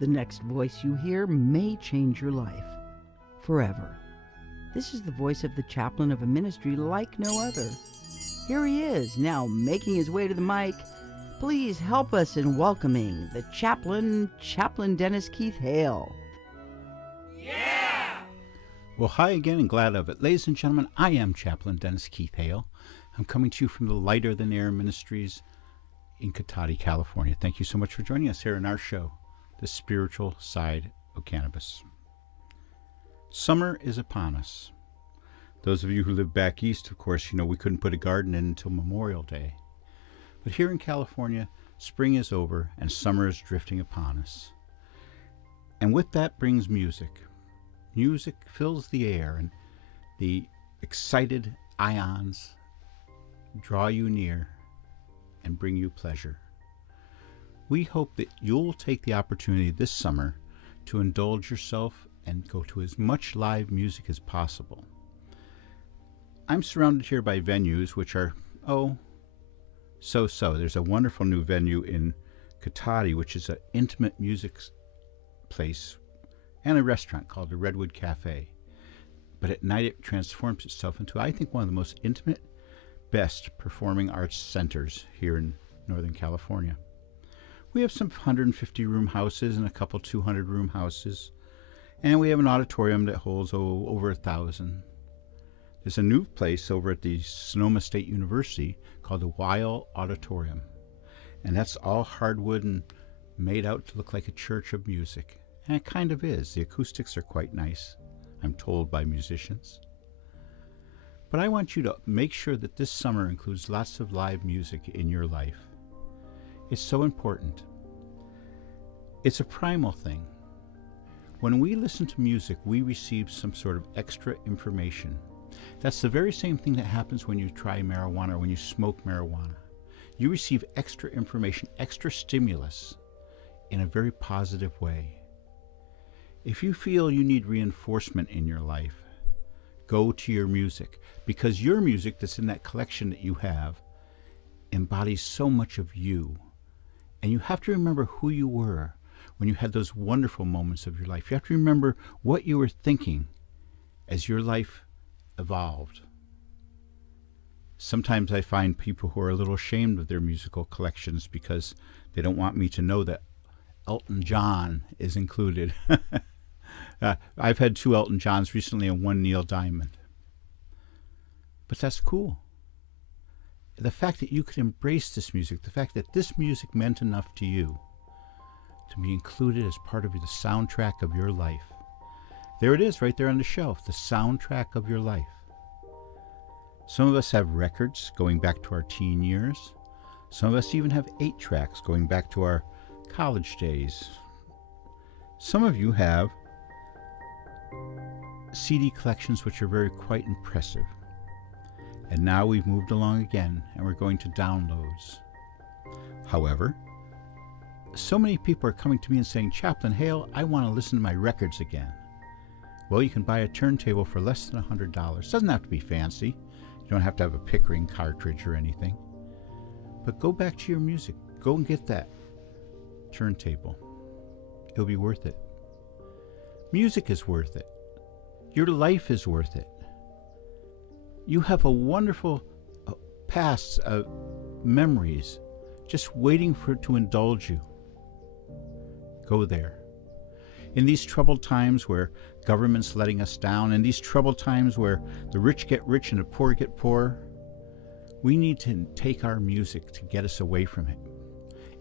The next voice you hear may change your life forever. This is the voice of the chaplain of a ministry like no other. Here he is, now making his way to the mic. Please help us in welcoming the chaplain, Chaplain Dennis Keith Hale. Yeah! Well, hi again and glad of it. Ladies and gentlemen, I am Chaplain Dennis Keith Hale. I'm coming to you from the Lighter Than Air Ministries in Cotati, California. Thank you so much for joining us here in our show, The Spiritual Side of Cannabis. Summer is upon us. Those of you who live back east, of course, you know we couldn't put a garden in until Memorial Day. But here in California, spring is over and summer is drifting upon us. And with that brings music. Music fills the air, and the excited ions draw you near and bring you pleasure. We hope that you'll take the opportunity this summer to indulge yourself and go to as much live music as possible. I'm surrounded here by venues which are, so-so. There's a wonderful new venue in Cotati, which is an intimate music place and a restaurant called the Redwood Cafe. But at night it transforms itself into, I think, one of the most intimate, best performing arts centers here in Northern California. We have some 150-room houses and a couple 200-room houses. And we have an auditorium that holds over 1,000. There's a new place over at the Sonoma State University called the Weil Auditorium. And that's all hardwood and made out to look like a church of music. And it kind of is. The acoustics are quite nice, I'm told by musicians. But I want you to make sure that this summer includes lots of live music in your life. It's so important. It's a primal thing. When we listen to music, we receive some sort of extra information. That's the very same thing that happens when you try marijuana or when you smoke marijuana. You receive extra information, extra stimulus in a very positive way. If you feel you need reinforcement in your life, go to your music, because your music that's in that collection that you have embodies so much of you. And you have to remember who you were when you had those wonderful moments of your life. You have to remember what you were thinking as your life evolved. Sometimes I find people who are a little ashamed of their musical collections because they don't want me to know that Elton John is included. I've had 2 Elton Johns recently and 1 Neil Diamond. But that's cool. The fact that you could embrace this music, the fact that this music meant enough to you to be included as part of the soundtrack of your life. There it is, right there on the shelf, the soundtrack of your life. Some of us have records going back to our teen years. Some of us even have 8 tracks going back to our college days. Some of you have CD collections which are quite impressive. And now we've moved along again and we're going to downloads. However, so many people are coming to me and saying, Chaplain Hale, I want to listen to my records again. Well, you can buy a turntable for less than $100. It doesn't have to be fancy. You don't have to have a Pickering cartridge or anything. But go back to your music. Go and get that turntable. It'll be worth it. Music is worth it. Your life is worth it. You have a wonderful past of memories just waiting to indulge you. Go there. In these troubled times where government's letting us down, in these troubled times where the rich get rich and the poor get poor, we need to take our music to get us away from it.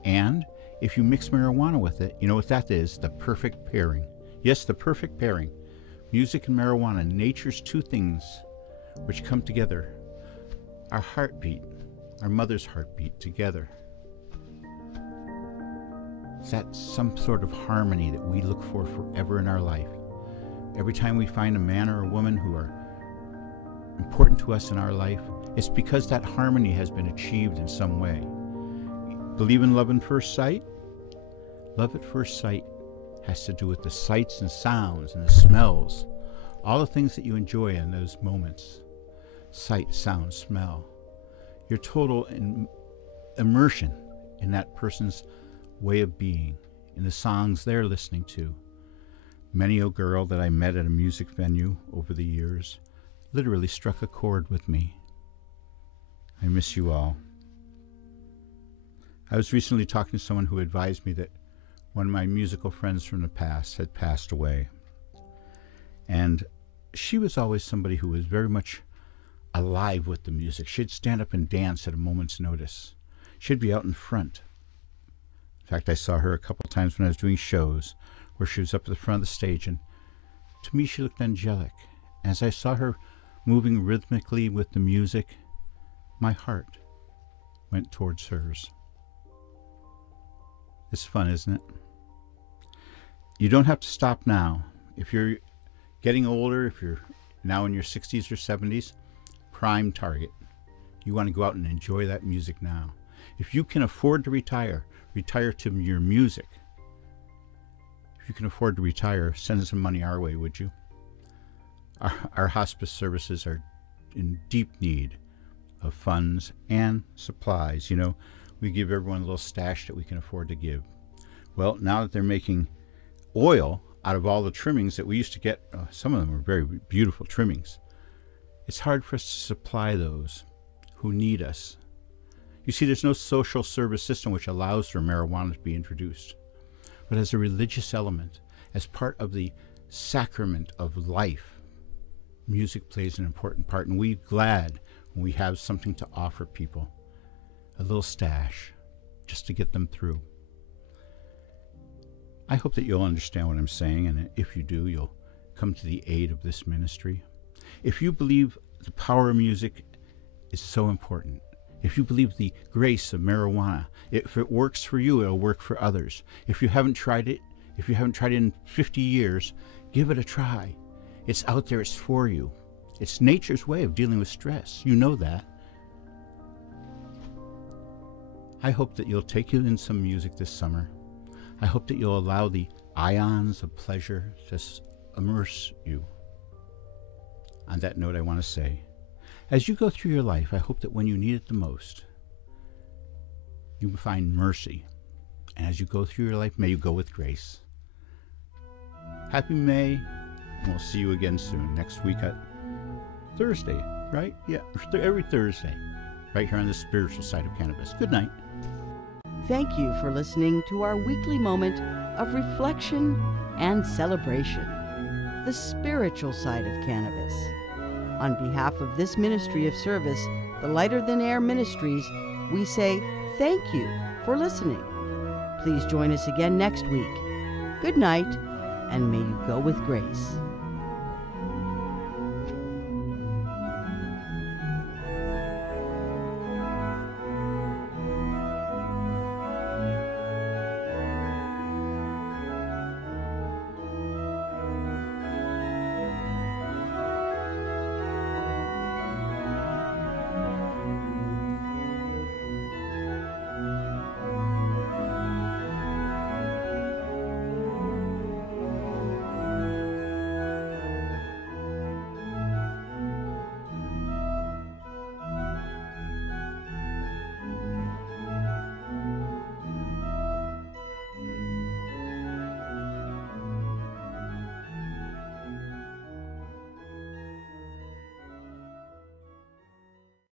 And if you mix marijuana with it, you know what that is? The perfect pairing. Yes, the perfect pairing. Music and marijuana, nature's 2 things which come together. Our heartbeat, our mother's heartbeat together. That's some sort of harmony that we look for forever in our life. Every time we find a man or a woman who are important to us in our life, it's because that harmony has been achieved in some way. Believe in love at first sight? Love at first sight has to do with the sights and sounds and the smells, all the things that you enjoy in those moments. Sight, sound, smell. Your total immersion in that person's way of being, in the songs they're listening to. Many a girl that I met at a music venue over the years literally struck a chord with me. I miss you all. I was recently talking to someone who advised me that one of my musical friends from the past had passed away. And she was always somebody who was very much alive with the music. She'd stand up and dance at a moment's notice. She'd be out in front. In fact, I saw her a couple times when I was doing shows where she was up at the front of the stage, and to me she looked angelic. As I saw her moving rhythmically with the music, my heart went towards hers. It's fun, isn't it? You don't have to stop now. If you're getting older, if you're now in your 60s or 70s, prime target. You want to go out and enjoy that music now. If you can afford to retire, retire to your music. If you can afford to retire, send some money our way, would you? Our hospice services are in deep need of funds and supplies. You know, we give everyone a little stash that we can afford to give. Well, now that they're making oil out of all the trimmings that we used to get, some of them are very beautiful trimmings, it's hard for us to supply those who need us. You see, there's no social service system which allows for marijuana to be introduced. But as a religious element, as part of the sacrament of life, music plays an important part, and we're glad when we have something to offer people, a little stash, just to get them through. I hope that you'll understand what I'm saying, and if you do, you'll come to the aid of this ministry. If you believe the power of music is so important, if you believe the grace of marijuana, if it works for you, it'll work for others. If you haven't tried it, in 50 years, give it a try. It's out there, it's for you. It's nature's way of dealing with stress. You know that. I hope that you'll take in some music this summer. I hope that you'll allow the ions of pleasure to immerse you. On that note, I want to say, as you go through your life, I hope that when you need it the most, you find mercy. And as you go through your life, may you go with grace. Happy May, and we'll see you again soon, next week at Thursday, right? Yeah, every Thursday, right here on the Spiritual Side of Cannabis. Good night. Thank you for listening to our weekly moment of reflection and celebration, the spiritual side of cannabis. On behalf of this ministry of service, the Lighter Than Air Ministries, we say thank you for listening. Please join us again next week. Good night, and may you go with grace.